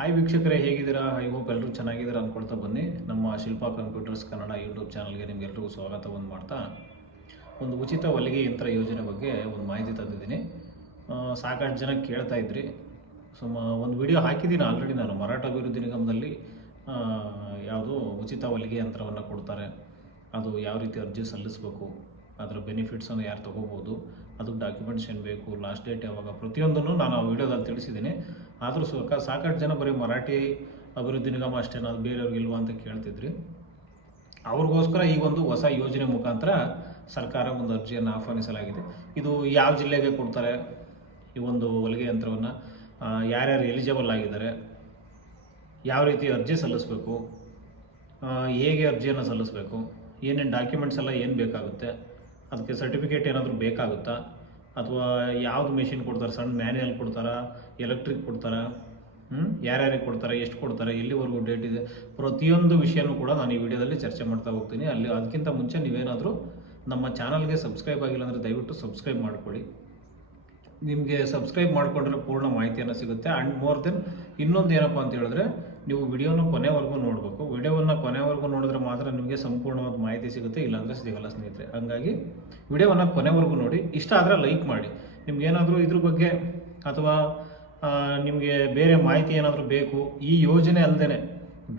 Hi ವೀಕ್ಷಕರೇ, ಹೇಗಿದ್ದೀರಾ? I hope ಎಲ್ಲರೂ ಚೆನ್ನಾಗಿದ್ದೀರಾ ಅಂದ್ಕೊಳ್ತಾ ಬನ್ನಿ. ನಮ್ಮ ಶಿಲ್ಪಾ ಕಂಪ್ಯೂಟರ್ಸ್ ಕನ್ನಡ ಯೂಟ್ಯೂಬ್ ಚಾನಲ್ಗೆ ನಿಮಗೆಲ್ಲರಿಗೂ ಸ್ವಾಗತವನ್ನು ಮಾಡ್ತಾ ಒಂದು ಉಚಿತ ಹೊಲಿಗೆ ಯಂತ್ರ ಯೋಜನೆ ಬಗ್ಗೆ ಒಂದು ಮಾಹಿತಿ ತಂದಿದ್ದೀನಿ. ಸಾಕಷ್ಟು ಜನ ಕೇಳ್ತಾ ಇದ್ರಿ. ಸೊ ಒಂದು ವಿಡಿಯೋ ಹಾಕಿದ್ದೀನಿ ಆಲ್ರೆಡಿ ನಾನು. ಮರಾಠ ಅಭಿವೃದ್ಧಿ ನಿಗಮದಲ್ಲಿ ಯಾವುದು ಉಚಿತ ಹೊಲಿಗೆ ಯಂತ್ರವನ್ನು ಕೊಡ್ತಾರೆ. ಅದು ಯಾವ ರೀತಿ ಅರ್ಜಿ ಸಲ್ಲಿಸಬೇಕು? ಅದರ ಬೆನಿಫಿಟ್ಸನ್ನು ಯಾರು ತೊಗೋಬೋದು ಅದಕ್ಕೆ ಡಾಕ್ಯುಮೆಂಟ್ಸ್ ಏನು ಬೇಕು ಲಾಸ್ಟ್ ಡೇಟ್ ಯಾವಾಗ, ಪ್ರತಿಯೊಂದನ್ನು ನಾನು ಆ ವಿಡಿಯೋದಲ್ಲಿ ತಿಳಿಸಿದ್ದೀನಿ. ಆದರೂ ಸುಖ ಸಾಕಷ್ಟು ಜನ ಬರೀ ಮರಾಠಿ ಅಭಿವೃದ್ಧಿ ನಿಗಮ ಅಷ್ಟೇ ಅದು ಬೇರೆಯವ್ರಿಗೆ ಇಲ್ವಾ ಅಂತ ಕೇಳ್ತಿದ್ರಿ. ಅವ್ರಿಗೋಸ್ಕರ ಈ ಒಂದು ಹೊಸ ಯೋಜನೆ ಮುಖಾಂತರ ಸರ್ಕಾರ ಒಂದು ಅರ್ಜಿಯನ್ನು ಆಹ್ವಾನಿಸಲಾಗಿದೆ. ಇದು ಯಾವ ಜಿಲ್ಲೆಗೆ ಕೊಡ್ತಾರೆ? ಈ ಒಂದು ಹೊಲಿಗೆ ಯಂತ್ರವನ್ನು ಯಾರ್ಯಾರು ಎಲಿಜಿಬಲ್ ಆಗಿದ್ದಾರೆ? ಯಾವ ರೀತಿ ಅರ್ಜಿ ಸಲ್ಲಿಸಬೇಕು? ಹೇಗೆ ಅರ್ಜಿಯನ್ನು ಸಲ್ಲಿಸಬೇಕು? ಏನೇನು ಡಾಕ್ಯುಮೆಂಟ್ಸ್ ಎಲ್ಲ ಏನು ಬೇಕಾಗುತ್ತೆ? ಅದಕ್ಕೆ ಸರ್ಟಿಫಿಕೇಟ್ ಏನಾದರೂ ಬೇಕಾಗುತ್ತಾ? ಅಥವಾ ಯಾವ್ದು ಮೆಷಿನ್ ಕೊಡ್ತಾರೆ? ಸಣ್ಣ ಮ್ಯಾನ್ಯಲ್ ಕೊಡ್ತಾರಾ? ಎಲೆಕ್ಟ್ರಿಕ್ ಕೊಡ್ತಾರಾ? ಹ್ಞೂ ಯಾರ್ಯಾರಿಗೆ ಕೊಡ್ತಾರೆ? ಎಷ್ಟು ಕೊಡ್ತಾರೆ? ಎಲ್ಲಿವರೆಗೂ ಡೇಟ್ ಇದೆ? ಪ್ರತಿಯೊಂದು ವಿಷಯನೂ ಕೂಡ ನಾನು ಈ ವಿಡಿಯೋದಲ್ಲಿ ಚರ್ಚೆ ಮಾಡ್ತಾ ಹೋಗ್ತೀನಿ. ಅಲ್ಲಿ ಅದಕ್ಕಿಂತ ಮುಂಚೆ ನೀವೇನಾದರೂ ನಮ್ಮ ಚಾನಲ್ಗೆ ಸಬ್ಸ್ಕ್ರೈಬ್ ಆಗಿಲ್ಲ ಅಂದರೆ ದಯವಿಟ್ಟು ಸಬ್ಸ್ಕ್ರೈಬ್ ಮಾಡಿಕೊಡಿ ನಿಮಗೆ ಸಬ್ಸ್ಕ್ರೈಬ್ ಮಾಡಿಕೊಂಡ್ರೆ ಪೂರ್ಣ ಮಾಹಿತಿಯನ್ನು ಸಿಗುತ್ತೆ. ಆ್ಯಂಡ್ ಮೋರ್ ದೆನ್ ಇನ್ನೊಂದು ಏನಪ್ಪ ಅಂತ ಹೇಳಿದ್ರೆ ನೀವು ವಿಡಿಯೋನ ಕೊನೆವರೆಗೂ ನೋಡಬೇಕು. ವಿಡಿಯೋವನ್ನು ಕೊನೆವರೆಗೂ ನೋಡಿದ್ರೆ ಮಾತ್ರ ನಿಮಗೆ ಸಂಪೂರ್ಣವಾದ ಮಾಹಿತಿ ಸಿಗುತ್ತೆ, ಇಲ್ಲಾಂದರೆ ಸಿಗಲ್ಲ ಸ್ನೇಹಿತರೆ. ಹಾಗಾಗಿ ವಿಡಿಯೋವನ್ನು ಕೊನೆವರೆಗೂ ನೋಡಿ. ಇಷ್ಟ ಆದರೆ ಲೈಕ್ ಮಾಡಿ. ನಿಮ್ಗೆ ಏನಾದರೂ ಇದ್ರ ಬಗ್ಗೆ ಅಥವಾ ನಿಮಗೆ ಬೇರೆ ಮಾಹಿತಿ ಏನಾದರೂ ಬೇಕು, ಈ ಯೋಜನೆ ಅಲ್ಲದೆ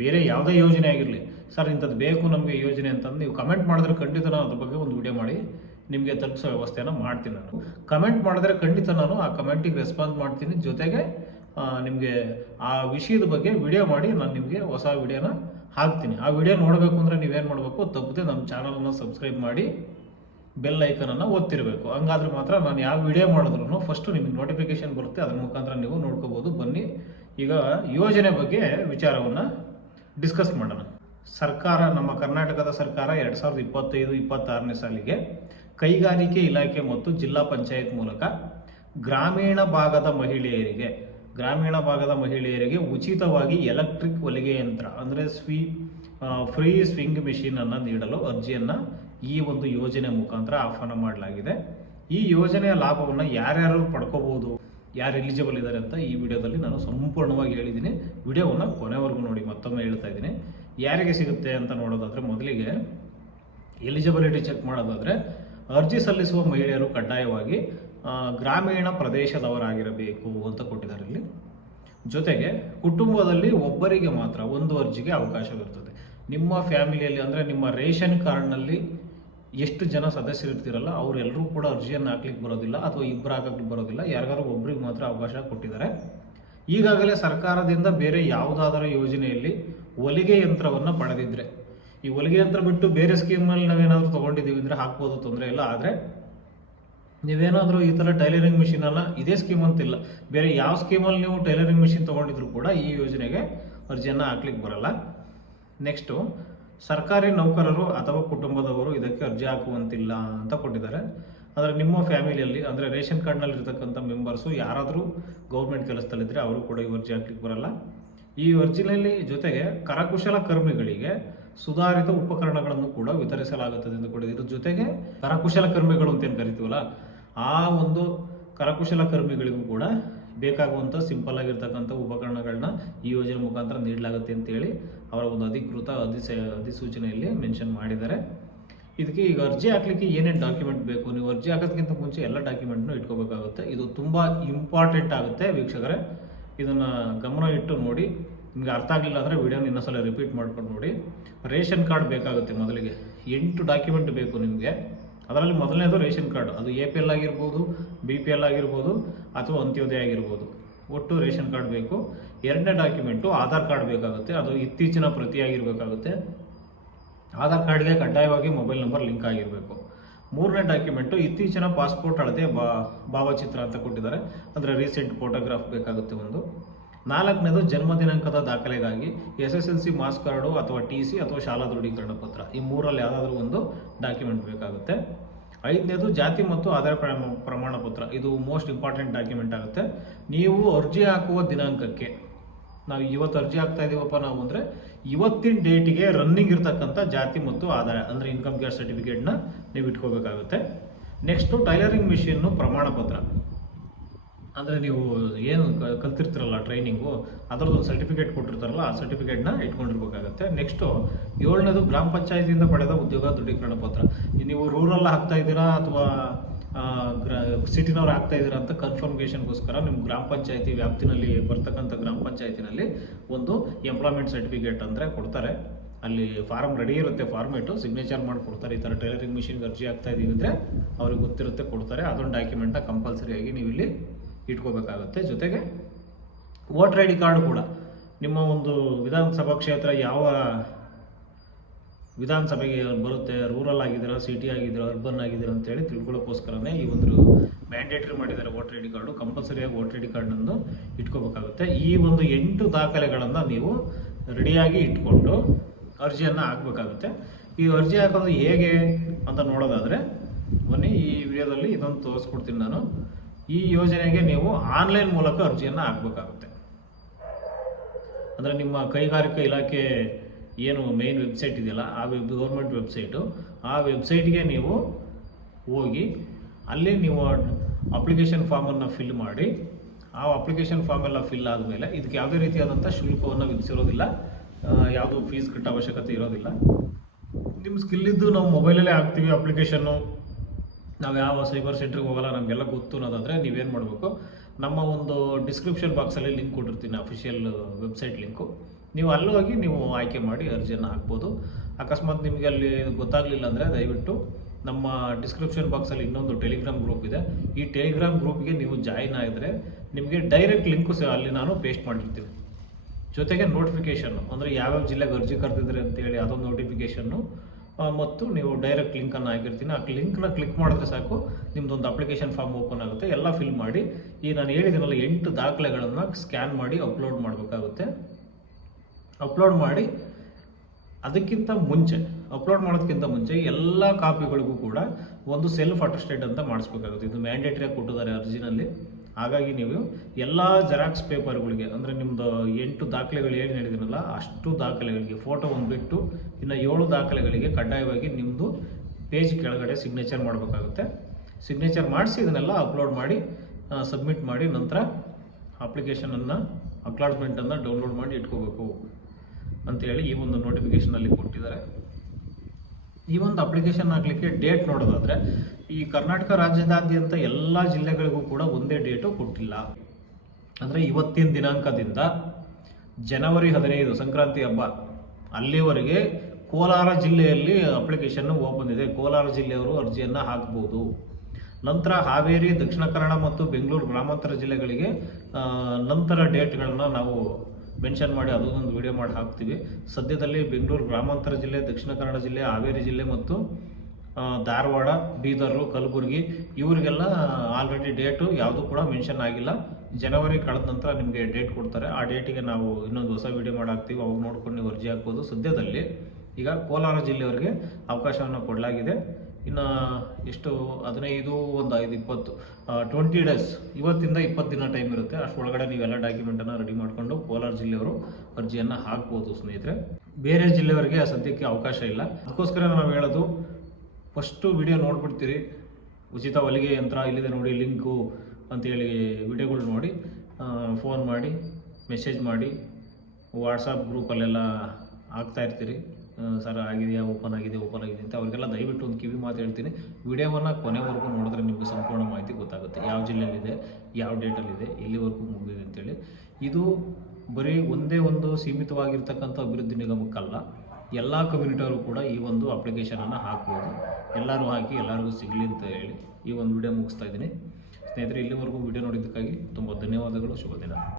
ಬೇರೆ ಯಾವುದೇ ಯೋಜನೆ ಆಗಿರಲಿ, ಸರ್ ಇಂಥದ್ದು ಬೇಕು ನಮಗೆ ಯೋಜನೆ ಅಂತಂದು ನೀವು ಕಮೆಂಟ್ ಮಾಡಿದ್ರೆ ಖಂಡಿತ ನಾನು ಅದ್ರ ಬಗ್ಗೆ ಒಂದು ವಿಡಿಯೋ ಮಾಡಿ, ನಿಮಗೆ ತಲುಪಿಸೋ ವ್ಯವಸ್ಥೆಯನ್ನು ಮಾಡ್ತೀನಿ ನಾನು. ಕಮೆಂಟ್ ಮಾಡಿದ್ರೆ ಖಂಡಿತ ನಾನು ಆ ಕಮೆಂಟಿಗೆ ರೆಸ್ಪಾನ್ಸ್ ಮಾಡ್ತೀನಿ. ಜೊತೆಗೆ ನಿಮಗೆ ಆ ವಿಷಯದ ಬಗ್ಗೆ ವಿಡಿಯೋ ಮಾಡಿ ನಾನು ನಿಮಗೆ ಹೊಸ ವಿಡಿಯೋನ ಹಾಕ್ತೀನಿ. ಆ ವಿಡಿಯೋ ನೋಡಬೇಕು ಅಂದರೆ ನೀವೇನು ಮಾಡಬೇಕು? ತಪ್ಪದೆ ನಮ್ಮ ಚಾನಲನ್ನು ಸಬ್ಸ್ಕ್ರೈಬ್ ಮಾಡಿ ಬೆಲ್ ಐಕನನ್ನು ಒತ್ತಿರಬೇಕು. ಹಂಗಾದ್ರೆ ಮಾತ್ರ ನಾನು ಯಾವ ವಿಡಿಯೋ ಮಾಡಿದ್ರು ಫಸ್ಟು ನಿಮಗೆ ನೋಟಿಫಿಕೇಶನ್ ಬರುತ್ತೆ. ಅದ್ರ ಮುಖಾಂತರ ನೀವು ನೋಡ್ಕೋಬೋದು. ಬನ್ನಿ. ಈಗ ಯೋಜನೆ ಬಗ್ಗೆ ವಿಚಾರವನ್ನು ಡಿಸ್ಕಸ್ ಮಾಡೋಣ. ಸರ್ಕಾರ, ನಮ್ಮ ಕರ್ನಾಟಕದ ಸರ್ಕಾರ ಎರಡು ಸಾವಿರದ ಇಪ್ಪತ್ತೈದು, ಇಪ್ಪತ್ತಾರನೇ ಸಾಲಿಗೆ ಕೈಗಾರಿಕೆ ಇಲಾಖೆ ಮತ್ತು ಜಿಲ್ಲಾ ಪಂಚಾಯತ್ ಮೂಲಕ ಗ್ರಾಮೀಣ ಭಾಗದ ಮಹಿಳೆಯರಿಗೆ ಗ್ರಾಮೀಣ ಭಾಗದ ಮಹಿಳೆಯರಿಗೆ ಉಚಿತವಾಗಿ ಎಲೆಕ್ಟ್ರಿಕ್ ಹೊಲಿಗೆ ಯಂತ್ರ, ಅಂದರೆ ಸ್ವೀ ಫ್ರೀ ಸ್ವಿಂಗ್ ಮಿಷಿನನ್ನು ನೀಡಲು ಅರ್ಜಿಯನ್ನು ಈ ಒಂದು ಯೋಜನೆ ಮುಖಾಂತರ ಆಹ್ವಾನ ಮಾಡಲಾಗಿದೆ. ಈ ಯೋಜನೆಯ ಲಾಭವನ್ನು ಯಾರ್ಯಾರು ಪಡ್ಕೋಬಹುದು, ಯಾರು ಎಲಿಜಿಬಲ್ ಇದ್ದಾರೆ ಅಂತ ಈ ವಿಡಿಯೋದಲ್ಲಿ ನಾನು ಸಂಪೂರ್ಣವಾಗಿ ಹೇಳಿದ್ದೀನಿ. ವಿಡಿಯೋವನ್ನು ಕೊನೆವರೆಗೂ ನೋಡಿ, ಮತ್ತೊಮ್ಮೆ ಹೇಳ್ತಾ ಇದ್ದೀನಿ. ಯಾರಿಗೆ ಸಿಗುತ್ತೆ ಅಂತ ನೋಡೋದಾದರೆ, ಮೊದಲಿಗೆ ಎಲಿಜಿಬಿಲಿಟಿ ಚೆಕ್ ಮಾಡೋದಾದರೆ, ಅರ್ಜಿ ಸಲ್ಲಿಸುವ ಮಹಿಳೆಯರು ಕಡ್ಡಾಯವಾಗಿ ಗ್ರಾಮೀಣ ಪ್ರದೇಶದವರಾಗಿರಬೇಕು ಅಂತ ಕೊಟ್ಟಿದ್ದಾರೆ ಇಲ್ಲಿ. ಜೊತೆಗೆ ಕುಟುಂಬದಲ್ಲಿ ಒಬ್ಬರಿಗೆ ಮಾತ್ರ ಒಂದು ಅರ್ಜಿಗೆ ಅವಕಾಶವಿರ್ತದೆ ನಿಮ್ಮ ಫ್ಯಾಮಿಲಿಯಲ್ಲಿ ಅಂದರೆ ನಿಮ್ಮ ರೇಷನ್ ಕಾರ್ಡ್ನಲ್ಲಿ ಎಷ್ಟು ಜನ ಸದಸ್ಯರು ಇರ್ತಿರಲ್ಲ ಅವರೆಲ್ಲರೂ ಕೂಡ ಅರ್ಜಿಯನ್ನು ಹಾಕ್ಲಿಕ್ಕೆ ಬರೋದಿಲ್ಲ ಅಥವಾ ಇಬ್ಬರು ಹಾಕಕ್ಕೆ ಬರೋದಿಲ್ಲ, ಯಾರಿಗಾದ್ರೂ ಒಬ್ರಿಗೆ ಮಾತ್ರ ಅವಕಾಶ ಕೊಟ್ಟಿದ್ದಾರೆ. ಈಗಾಗಲೇ ಸರ್ಕಾರದಿಂದ ಬೇರೆ ಯಾವುದಾದರೂ ಯೋಜನೆಯಲ್ಲಿ ಹೊಲಿಗೆ ಯಂತ್ರವನ್ನು ಪಡೆದಿದ್ದರೆ ಈ ಹೊಲಿಗೆ ಯಂತ್ರ ಬಿಟ್ಟು ಬೇರೆ ಸ್ಕೀಮಲ್ಲಿ ನಾವೇನಾದರೂ ತೊಗೊಂಡಿದ್ದೀವಿ ಅಂದರೆ ಹಾಕ್ಬೋದು ತೊಂದರೆ ಇಲ್ಲ. ಆದರೆ ನೀವೇನಾದರೂ ಈ ಥರ ಟೈಲರಿಂಗ್ ಮಿಷಿನನ್ನು ಇದೇ ಸ್ಕೀಮ್ ಅಂತಿಲ್ಲ ಬೇರೆ ಯಾವ ಸ್ಕೀಮಲ್ಲಿ ನೀವು ಟೈಲರಿಂಗ್ ಮಿಷಿನ್ ತೊಗೊಂಡಿದ್ರು ಕೂಡ ಈ ಯೋಜನೆಗೆ ಅರ್ಜಿಯನ್ನು ಹಾಕ್ಲಿಕ್ಕೆ ಬರಲ್ಲ. ನೆಕ್ಸ್ಟು ಸರ್ಕಾರಿ ನೌಕರರು ಅಥವಾ ಕುಟುಂಬದವರು ಇದಕ್ಕೆ ಅರ್ಜಿ ಹಾಕುವಂತಿಲ್ಲ ಅಂತ ಕೊಟ್ಟಿದ್ದಾರೆ. ಆದರೆ ನಿಮ್ಮ ಫ್ಯಾಮಿಲಿಯಲ್ಲಿ ಅಂದರೆ ರೇಷನ್ ಕಾರ್ಡ್ನಲ್ಲಿ ಇರ್ತಕ್ಕಂಥ ಮೆಂಬರ್ಸು ಯಾರಾದರೂ ಗೌರ್ಮೆಂಟ್ ಕೆಲಸದಲ್ಲಿದ್ದರೆ ಅವರು ಕೂಡ ಈ ಅರ್ಜಿ ಹಾಕ್ಲಿಕ್ಕೆ ಬರಲ್ಲ. ಈ ಅರ್ಜಿನಲ್ಲಿ ಜೊತೆಗೆ ಕರಕುಶಲ ಕರ್ಮಿಗಳಿಗೆ ಸುಧಾರಿತ ಉಪಕರಣಗಳನ್ನು ಕೂಡ ವಿತರಿಸಲಾಗುತ್ತದೆ ಎಂದು ಕೊಟ್ಟಿದೆ. ಇದ್ರ ಜೊತೆಗೆ ಕರಕುಶಲ ಕರ್ಮಿಗಳು ಅಂತ ಏನು ಕರಿತೀವಲ್ಲ ಆ ಒಂದು ಕರಕುಶಲ ಕರ್ಮಿಗಳಿಗೂ ಕೂಡ ಬೇಕಾಗುವಂಥ ಸಿಂಪಲ್ ಆಗಿರ್ತಕ್ಕಂಥ ಉಪಕರಣಗಳನ್ನ ಈ ಯೋಜನೆ ಮುಖಾಂತರ ನೀಡಲಾಗುತ್ತೆ ಅಂತೇಳಿ ಅವರ ಒಂದು ಅಧಿಕೃತ ಅಧಿಸ, ಅಧಿಸೂಚನೆಯಲ್ಲಿ ಮೆನ್ಷನ್ ಮಾಡಿದ್ದಾರೆ. ಇದಕ್ಕೆ ಈಗ ಅರ್ಜಿ ಹಾಕ್ಲಿಕ್ಕೆ ಏನೇನು ಡಾಕ್ಯುಮೆಂಟ್ ಬೇಕು? ನೀವು ಅರ್ಜಿ ಹಾಕೋದಕ್ಕಿಂತ ಮುಂಚೆ ಎಲ್ಲ ಡಾಕ್ಯುಮೆಂಟ್ನು ಇಟ್ಕೋಬೇಕಾಗುತ್ತೆ. ಇದು ತುಂಬ ಇಂಪಾರ್ಟೆಂಟ್ ಆಗುತ್ತೆ ವೀಕ್ಷಕರೇ. ಇದನ್ನು ಗಮನ ಇಟ್ಟು ನೋಡಿ. ನಿಮ್ಗೆ ಅರ್ಥ ಆಗಲಿಲ್ಲ ಅಂದರೆ ವಿಡಿಯೋನ ಇನ್ನೊಂದ್ಸಲ ರಿಪೀಟ್ ಮಾಡ್ಕೊಂಡು ನೋಡಿ. ರೇಷನ್ ಕಾರ್ಡ್ ಬೇಕಾಗುತ್ತೆ ಮೊದಲಿಗೆ. ಎಂಟು ಡಾಕ್ಯುಮೆಂಟ್ ಬೇಕು ನಿಮಗೆ. ಅದರಲ್ಲಿ ಮೊದಲನೇದು ರೇಷನ್ ಕಾರ್ಡ್. ಅದು ಎ ಪಿ ಎಲ್ ಆಗಿರ್ಬೋದು ಬಿ ಪಿ ಎಲ್ ಆಗಿರ್ಬೋದು ಅಥವಾ ಅಂತ್ಯೋದಯ ಆಗಿರ್ಬೋದು. ಒಟ್ಟು ರೇಷನ್ ಕಾರ್ಡ್ ಬೇಕು. ಎರಡನೇ ಡಾಕ್ಯುಮೆಂಟು ಆಧಾರ್ ಕಾರ್ಡ್ ಬೇಕಾಗುತ್ತೆ. ಅದು ಇತ್ತೀಚಿನ ಪ್ರತಿಯಾಗಿರಬೇಕಾಗುತ್ತೆ. ಆಧಾರ್ ಕಾರ್ಡ್ಗೆ ಕಡ್ಡಾಯವಾಗಿ ಮೊಬೈಲ್ ನಂಬರ್ ಲಿಂಕ್ ಆಗಿರಬೇಕು. ಮೂರನೇ ಡಾಕ್ಯುಮೆಂಟು ಇತ್ತೀಚಿನ ಪಾಸ್ಪೋರ್ಟ್ ಅಳತೆ ಬಾ, ಭಾವಚಿತ್ರ ಅಂತ ಕೊಟ್ಟಿದ್ದಾರೆ. ಅಂದರೆ ರೀಸೆಂಟ್ ಫೋಟೋಗ್ರಾಫ್ ಬೇಕಾಗುತ್ತೆ ಒಂದು. ನಾಲ್ಕನೇದು ಜನ್ಮ ದಿನಾಂಕದ ದಾಖಲೆಗಾಗಿ S S L C marks card ಅಥವಾ ಟಿ ಸಿ ಅಥವಾ ಶಾಲಾ ದೃಢೀಕರಣ ಪತ್ರ. ಈ ಮೂರಲ್ಲಿ ಯಾವುದಾದ್ರೂ ಒಂದು ಡಾಕ್ಯುಮೆಂಟ್ ಬೇಕಾಗುತ್ತೆ. ಐದನೇದು ಜಾತಿ ಮತ್ತು ಆಧಾರ ಪ್ರಮ- ಪ್ರಮಾಣ ಪತ್ರ. ಇದು ಮೋಸ್ಟ್ ಇಂಪಾರ್ಟೆಂಟ್ ಡಾಕ್ಯುಮೆಂಟ್ ಆಗುತ್ತೆ. ನೀವು ಅರ್ಜಿ ಹಾಕುವ ದಿನಾಂಕಕ್ಕೆ, ನಾವು ಇವತ್ತು ಅರ್ಜಿ ಹಾಕ್ತಾ ಇದ್ದೀವಪ್ಪ ನಾವು ಅಂದರೆ ಇವತ್ತಿನ ಡೇಟಿಗೆ ರನ್ನಿಂಗ್ ಇರ್ತಕ್ಕಂಥ ಜಾತಿ ಮತ್ತು ಆದಾಯ ಅಂದರೆ ಇನ್ಕಮ್ ಗ್ಯಾಸ್ ಸರ್ಟಿಫಿಕೇಟ್ನ ನೀವು ಇಟ್ಕೋಬೇಕಾಗುತ್ತೆ. ನೆಕ್ಸ್ಟು ಟೈಲರಿಂಗ್ ಮಿಷಿನ್ನು ಪ್ರಮಾಣ ಪತ್ರ. ಅಂದರೆ ನೀವು ಏನು ಕಲ್ತಿರ್ತೀರಲ್ಲ ಟ್ರೈನಿಂಗು ಅದರದ್ದು ಸರ್ಟಿಫಿಕೇಟ್ ಕೊಟ್ಟಿರ್ತಾರಲ್ಲ, ಆ ಸರ್ಟಿಫಿಕೇಟ್ನ ಇಟ್ಕೊಂಡಿರ್ಬೇಕಾಗತ್ತೆ. ನೆಕ್ಸ್ಟು ಏಳನೇದು ಗ್ರಾಮ ಪಂಚಾಯತಿಯಿಂದ ಪಡೆದ ಉದ್ಯೋಗ ದೃಢೀಕರಣ ಪತ್ರ. ನೀವು ರೂರಲ್ ಹಾಕ್ತಾ ಇದ್ದೀರಾ ಅಥವಾ ಸಿಟಿನವ್ರು ಆಗ್ತಾ ಇದ್ದೀರಾ ಅಂತ ಕನ್ಫರ್ಮೇಷನ್ಗೋಸ್ಕರ ನಿಮ್ಮ ಗ್ರಾಮ ಪಂಚಾಯತಿ ವ್ಯಾಪ್ತಿನಲ್ಲಿ ಬರ್ತಕ್ಕಂಥ ಗ್ರಾಮ ಪಂಚಾಯತಿನಲ್ಲಿ ಒಂದು ಎಂಪ್ಲಾಯ್ಮೆಂಟ್ ಸರ್ಟಿಫಿಕೇಟ್ ಅಂದರೆ ಕೊಡ್ತಾರೆ. ಅಲ್ಲಿ ಫಾರ್ಮ್ ರೆಡಿ ಇರುತ್ತೆ ಫಾರ್ಮೇಟು ಸಿಗ್ನೇಚರ್ ಮಾಡಿ ಕೊಡ್ತಾರೆ. ಈ ಥರ ಟೈಲರಿಂಗ್ ಮಿಷಿನ್ಗೆ ಅರ್ಜಿ ಆಗ್ತಾ ಇದ್ದೀವಿ ಅಂದರೆ ಅವ್ರಿಗೆ ಗೊತ್ತಿರುತ್ತೆ, ಕೊಡ್ತಾರೆ. ಅದೊಂದು ಡಾಕ್ಯುಮೆಂಟ್ನ ಕಂಪಲ್ಸರಿಯಾಗಿ ನೀವು ಇಲ್ಲಿ ಇಟ್ಕೋಬೇಕಾಗುತ್ತೆ. ಜೊತೆಗೆ ವೋಟರ್ ಐ ಡಿ ಕಾರ್ಡು ಕೂಡ ನಿಮ್ಮ ಒಂದು ವಿಧಾನಸಭಾ ಕ್ಷೇತ್ರ ಯಾವ ವಿಧಾನಸಭೆಗೆ ಬರುತ್ತೆ ರೂರಲ್ ಆಗಿದ್ದೀರಾ ಸಿಟಿ ಆಗಿದ್ದೀರಾ ಅರ್ಬನ್ ಆಗಿದ್ದೀರಾ ಅಂತೇಳಿ ತಿಳ್ಕೊಳ್ಳೋಕ್ಕೋಸ್ಕರನೇ ಈ ಒಂದು ಮ್ಯಾಂಡೇಟ್ರಿ ಮಾಡಿದ್ದಾರೆ ವೋಟರ್ ಐ ಡಿ ಕಾರ್ಡು ಕಂಪಲ್ಸರಿಯಾಗಿ ವೋಟರ್ ಐ ಡಿ ಕಾರ್ಡ್ನನ್ನು ಇಟ್ಕೋಬೇಕಾಗುತ್ತೆ. ಈ ಒಂದು ಎಂಟು ದಾಖಲೆಗಳನ್ನು ನೀವು ರೆಡಿಯಾಗಿ ಇಟ್ಕೊಂಡು ಅರ್ಜಿಯನ್ನು ಹಾಕಬೇಕಾಗುತ್ತೆ. ಈ ಅರ್ಜಿ ಹಾಕೋದು ಹೇಗೆ ಅಂತ ನೋಡೋದಾದರೆ ಬನ್ನಿ, ಈ ವಿಡಿಯೋದಲ್ಲಿ ಇದೊಂದು ತೋರಿಸ್ಕೊಡ್ತೀನಿ ನಾನು. ಈ ಯೋಜನೆಗೆ ನೀವು ಆನ್ಲೈನ್ ಮೂಲಕ ಅರ್ಜಿಯನ್ನು ಹಾಕಬೇಕಾಗುತ್ತೆ. ಅಂದರೆ ನಿಮ್ಮ ಕೈಗಾರಿಕಾ ಇಲಾಖೆ ಏನು ಮೇನ್ ವೆಬ್ಸೈಟ್ ಇದೆಯಲ್ಲ, ಆ ವೆಬ್ ಗೌರ್ಮೆಂಟ್ ವೆಬ್ಸೈಟು ಆ ವೆಬ್ಸೈಟ್ಗೆ ನೀವು ಹೋಗಿ ಅಲ್ಲಿ ನೀವು ಅಪ್ಲಿಕೇಶನ್ ಫಾರ್ಮನ್ನು ಫಿಲ್ ಮಾಡಿ, ಆ ಅಪ್ಲಿಕೇಶನ್ ಫಾರ್ಮ್ ಎಲ್ಲ ಫಿಲ್ ಆದಮೇಲೆ ಇದಕ್ಕೆ ಯಾವುದೇ ರೀತಿಯಾದಂಥ ಶುಲ್ಕವನ್ನು ವಿಧಿಸಿರೋದಿಲ್ಲ ಯಾವುದು ಫೀಸ್ ಕಟ್ಟೋ ಅವಶ್ಯಕತೆ ಇರೋದಿಲ್ಲ. ನಿಮ್ಮ ಸ್ಕಿಲ್ ಇದ್ದು ನಾವು ಮೊಬೈಲಲ್ಲೇ ಹಾಕ್ತೀವಿ ಅಪ್ಲಿಕೇಶನ್ನು ನಾವು ಯಾವ ಸೈಬರ್ ಸೆಂಟ್ರಿಗೆ ಹೋಗಲ್ಲ, ನಮಗೆಲ್ಲ ಗೊತ್ತು ಅನ್ನೋದಾದರೆ ನೀವೇನು ಮಾಡಬೇಕು? ನಮ್ಮ ಒಂದು ಡಿಸ್ಕ್ರಿಪ್ಷನ್ ಬಾಕ್ಸಲ್ಲಿ ಲಿಂಕ್ ಕೊಟ್ಟಿರ್ತೀನಿ ಅಫಿಷಿಯಲ್ ವೆಬ್ಸೈಟ್ ಲಿಂಕು ನೀವು ಅಲ್ಲಿ ಹೋಗಿ ನೀವು ಆಯ್ಕೆ ಮಾಡಿ ಅರ್ಜಿಯನ್ನು ಹಾಕ್ಬೋದು. ಅಕಸ್ಮಾತ್ ನಿಮಗೆ ಅಲ್ಲಿ ಗೊತ್ತಾಗಲಿಲ್ಲ ಅಂದರೆ ದಯವಿಟ್ಟು ನಮ್ಮ ಡಿಸ್ಕ್ರಿಪ್ಷನ್ ಬಾಕ್ಸಲ್ಲಿ ಇನ್ನೊಂದು ಟೆಲಿಗ್ರಾಮ್ ಗ್ರೂಪ್ ಇದೆ. ಈ ಟೆಲಿಗ್ರಾಮ್ ಗ್ರೂಪ್ಗೆ ನೀವು ಜಾಯಿನ್ ಆಗಿದ್ರೆ ನಿಮಗೆ ಡೈರೆಕ್ಟ್ ಲಿಂಕು ಸಹ ಅಲ್ಲಿ ನಾನು ಪೇಸ್ಟ್ ಮಾಡಿರ್ತೀನಿ. ಜೊತೆಗೆ ನೋಟಿಫಿಕೇಷನ್ನು ಅಂದರೆ ಯಾವ್ಯಾವ ಜಿಲ್ಲೆಗೆ ಅರ್ಜಿ ಕರೆದಿದ್ರೆ ಅಂತೇಳಿ ಅದೊಂದು ನೋಟಿಫಿಕೇಷನ್ನು ಮತ್ತು ನೀವು ಡೈರೆಕ್ಟ್ ಲಿಂಕನ್ನು ಹಾಕಿರ್ತೀನಿ. ಆ ಲಿಂಕ್ನ ಕ್ಲಿಕ್ ಮಾಡಿದ್ರೆ ಸಾಕು. ನಿಮ್ಮದೊಂದು ಅಪ್ಲಿಕೇಶನ್ ಫಾರ್ಮ್ ಓಪನ್ ಆಗುತ್ತೆ. ಎಲ್ಲ ಫಿಲ್ ಮಾಡಿ. ಈ ನಾನು ಹೇಳಿದ್ದೀನಲ್ಲ ಎಂಟು ದಾಖಲೆಗಳನ್ನು ಸ್ಕ್ಯಾನ್ ಮಾಡಿ ಅಪ್ಲೋಡ್ ಮಾಡಬೇಕಾಗುತ್ತೆ. ಅಪ್ಲೋಡ್ ಮಾಡಿ. ಅದಕ್ಕಿಂತ ಮುಂಚೆ ಅಪ್ಲೋಡ್ ಮಾಡೋದಕ್ಕಿಂತ ಮುಂಚೆ ಎಲ್ಲ ಕಾಪಿಗಳಿಗೂ ಕೂಡ ಒಂದು ಸೆಲ್ಫ್ ಅಟೆಸ್ಟೆಡ್ ಅಂತ ಮಾಡಿಸ್ಬೇಕಾಗುತ್ತೆ. ಇದು ಮ್ಯಾಂಡೇಟ್ರಿಯಾಗಿ ಕೊಟ್ಟಿದ್ದಾರೆ ಅರ್ಜಿನಲ್ಲಿ. ಹಾಗಾಗಿ ನೀವು ಎಲ್ಲ ಜೆರಾಕ್ಸ್ ಪೇಪರ್ಗಳಿಗೆ ಅಂದರೆ ನಿಮ್ಮದು ಎಂಟು ದಾಖಲೆಗಳು ಏನು ಹೇಳಿದ್ದೀನಲ್ಲ ಅಷ್ಟು ದಾಖಲೆಗಳಿಗೆ ಫೋಟೋ ಒಂದು ಬಿಟ್ಟು ಇನ್ನು ಏಳು ದಾಖಲೆಗಳಿಗೆ ಕಡ್ಡಾಯವಾಗಿ ನಿಮ್ಮದು ಪೇಜ್ ಕೆಳಗಡೆ ಸಿಗ್ನೇಚರ್ ಮಾಡಬೇಕಾಗುತ್ತೆ. ಸಿಗ್ನೇಚರ್ ಮಾಡಿಸಿ ಇದನ್ನೆಲ್ಲ ಅಪ್ಲೋಡ್ ಮಾಡಿ ಸಬ್ಮಿಟ್ ಮಾಡಿ, ನಂತರ ಅಪ್ಲಿಕೇಶನನ್ನು ಅಕ್ಲಾಟ್ಮೆಂಟನ್ನು ಡೌನ್ಲೋಡ್ ಮಾಡಿ ಇಟ್ಕೋಬೇಕು. ಅಂತೇಳಿ ಈ ಒಂದು ನೋಟಿಫಿಕೇಷನಲ್ಲಿ ಕೊಟ್ಟಿದ್ದಾರೆ. ಈ ಒಂದು ಅಪ್ಲಿಕೇಶನ್ ಹಾಕ್ಲಿಕ್ಕೆ ಡೇಟ್ ನೋಡೋದಾದ್ರೆ ಈ ಕರ್ನಾಟಕ ರಾಜ್ಯದಾದ್ಯಂತ ಎಲ್ಲ ಜಿಲ್ಲೆಗಳಿಗೂ ಕೂಡ ಒಂದೇ ಡೇಟು ಕೊಟ್ಟಿಲ್ಲ. ಅಂದರೆ ಇವತ್ತಿನ ದಿನಾಂಕದಿಂದ ಜನವರಿ ಹದಿನೈದು ಸಂಕ್ರಾಂತಿ ಹಬ್ಬ. ಅಲ್ಲಿವರೆಗೆ ಕೋಲಾರ ಜಿಲ್ಲೆಯಲ್ಲಿ ಅಪ್ಲಿಕೇಶನ್ ಓಪನ್ ಇದೆ. ಕೋಲಾರ ಜಿಲ್ಲೆಯವರು ಅರ್ಜಿಯನ್ನು ಹಾಕ್ಬೋದು. ನಂತರ ಹಾವೇರಿ, ದಕ್ಷಿಣ ಕನ್ನಡ ಮತ್ತು ಬೆಂಗಳೂರು ಗ್ರಾಮಾಂತರ ಜಿಲ್ಲೆಗಳಿಗೆ ನಂತರ ಡೇಟ್ಗಳನ್ನು ನಾವು ಮೆನ್ಷನ್ ಮಾಡಿ ಅದೊಂದು ವಿಡಿಯೋ ಮಾಡಿ ಹಾಕ್ತೀವಿ. ಸದ್ಯದಲ್ಲಿ ಬೆಂಗಳೂರು ಗ್ರಾಮಾಂತರ ಜಿಲ್ಲೆ, ದಕ್ಷಿಣ ಕನ್ನಡ ಜಿಲ್ಲೆ, ಹಾವೇರಿ ಜಿಲ್ಲೆ ಮತ್ತು ಧಾರವಾಡ, ಬೀದರು, ಕಲಬುರಗಿ, ಇವರಿಗೆಲ್ಲ ಆಲ್ರೆಡಿ ಡೇಟು ಯಾವುದೂ ಕೂಡ ಮೆನ್ಷನ್ ಆಗಿಲ್ಲ. ಜನವರಿ ಕಳೆದ ನಂತರ ನಿಮಗೆ ಡೇಟ್ ಕೊಡ್ತಾರೆ. ಆ ಡೇಟಿಗೆ ನಾವು ಇನ್ನೊಂದು ಹೊಸ ವಿಡಿಯೋ ಮಾಡಿ ಹಾಕ್ತೀವಿ ಅವಾಗ ನೋಡ್ಕೊಂಡು ನೀವು ಅರ್ಜಿ ಹಾಕ್ಬೋದು. ಸದ್ಯದಲ್ಲಿ ಈಗ ಕೋಲಾರ ಜಿಲ್ಲೆಯವರಿಗೆ ಅವಕಾಶವನ್ನು ಕೊಡಲಾಗಿದೆ. ಇನ್ನು ಎಷ್ಟು? ಹದಿನೈದು, ಒಂದು ಐದು, ಇಪ್ಪತ್ತು. ಟ್ವೆಂಟಿ ಡೇಸ್ ಇವತ್ತಿಂದ ಇಪ್ಪತ್ತು ದಿನ ಟೈಮ್ ಇರುತ್ತೆ. ಅಷ್ಟರೊಳಗಡೆ ನೀವೆಲ್ಲ ಡಾಕ್ಯುಮೆಂಟನ್ನು ರೆಡಿ ಮಾಡಿಕೊಂಡು ಕೋಲಾರ ಜಿಲ್ಲೆಯವರು ಅರ್ಜಿಯನ್ನು ಹಾಕ್ಬೋದು ಸ್ನೇಹಿತರೆ. ಬೇರೆ ಜಿಲ್ಲೆಯವರಿಗೆ ಸದ್ಯಕ್ಕೆ ಅವಕಾಶ ಇಲ್ಲ. ಅದಕ್ಕೋಸ್ಕರ ನಾವು ಹೇಳೋದು ಫಸ್ಟು ವಿಡಿಯೋ ನೋಡ್ಬಿಡ್ತೀರಿ. ಉಚಿತ ಹೊಲಿಗೆ ಯಂತ್ರ ಇಲ್ಲಿದೆ ನೋಡಿ, ಲಿಂಕು ಅಂತೇಳಿ ವಿಡಿಯೋಗಳು ನೋಡಿ ಫೋನ್ ಮಾಡಿ ಮೆಸೇಜ್ ಮಾಡಿ ವಾಟ್ಸಪ್ ಗ್ರೂಪಲ್ಲೆಲ್ಲ ಇರ್ತೀರಿ. ಸರ್, ಆಗಿದೆಯಾ? ಓಪನ್ ಆಗಿದೆ ಓಪನ್ ಆಗಿದೆ ಅಂತ. ಅವರಿಗೆಲ್ಲ ದಯವಿಟ್ಟು ಒಂದು ಕಿವಿ ಮಾತು ಹೇಳ್ತೀನಿ. ವಿಡಿಯೋವನ್ನು ಕೊನೆವರೆಗೂ ನೋಡಿದ್ರೆ ನಿಮಗೆ ಸಂಪೂರ್ಣ ಮಾಹಿತಿ ಗೊತ್ತಾಗುತ್ತೆ. ಯಾವ ಜಿಲ್ಲೆಯಲ್ಲಿದೆ, ಯಾವ ಡೇಟಲ್ಲಿದೆ, ಎಲ್ಲಿವರೆಗೂ ಮುಗಿದಿದೆ ಅಂತೇಳಿ. ಇದು ಬರೀ ಒಂದೇ ಒಂದು ಸೀಮಿತವಾಗಿರ್ತಕ್ಕಂಥ ಅಭಿವೃದ್ಧಿ ನಿಗಮಕ್ಕಲ್ಲ, ಎಲ್ಲ ಕಮ್ಯುನಿಟಿಯವರು ಕೂಡ ಈ ಒಂದು ಅಪ್ಲಿಕೇಶನನ್ನು ಹಾಕ್ಬೋದು. ಎಲ್ಲರೂ ಹಾಕಿ ಎಲ್ಲರಿಗೂ ಸಿಗಲಿ ಅಂತ ಹೇಳಿ ಈ ಒಂದು ವಿಡಿಯೋ ಮುಗಿಸ್ತಾ ಇದ್ದೀನಿ. ಸ್ನೇಹಿತರೆ, ಇಲ್ಲಿವರೆಗೂ ವಿಡಿಯೋ ನೋಡಿದ್ದಕ್ಕಾಗಿ ತುಂಬ ಧನ್ಯವಾದಗಳು. ಶುಭ ದಿನ.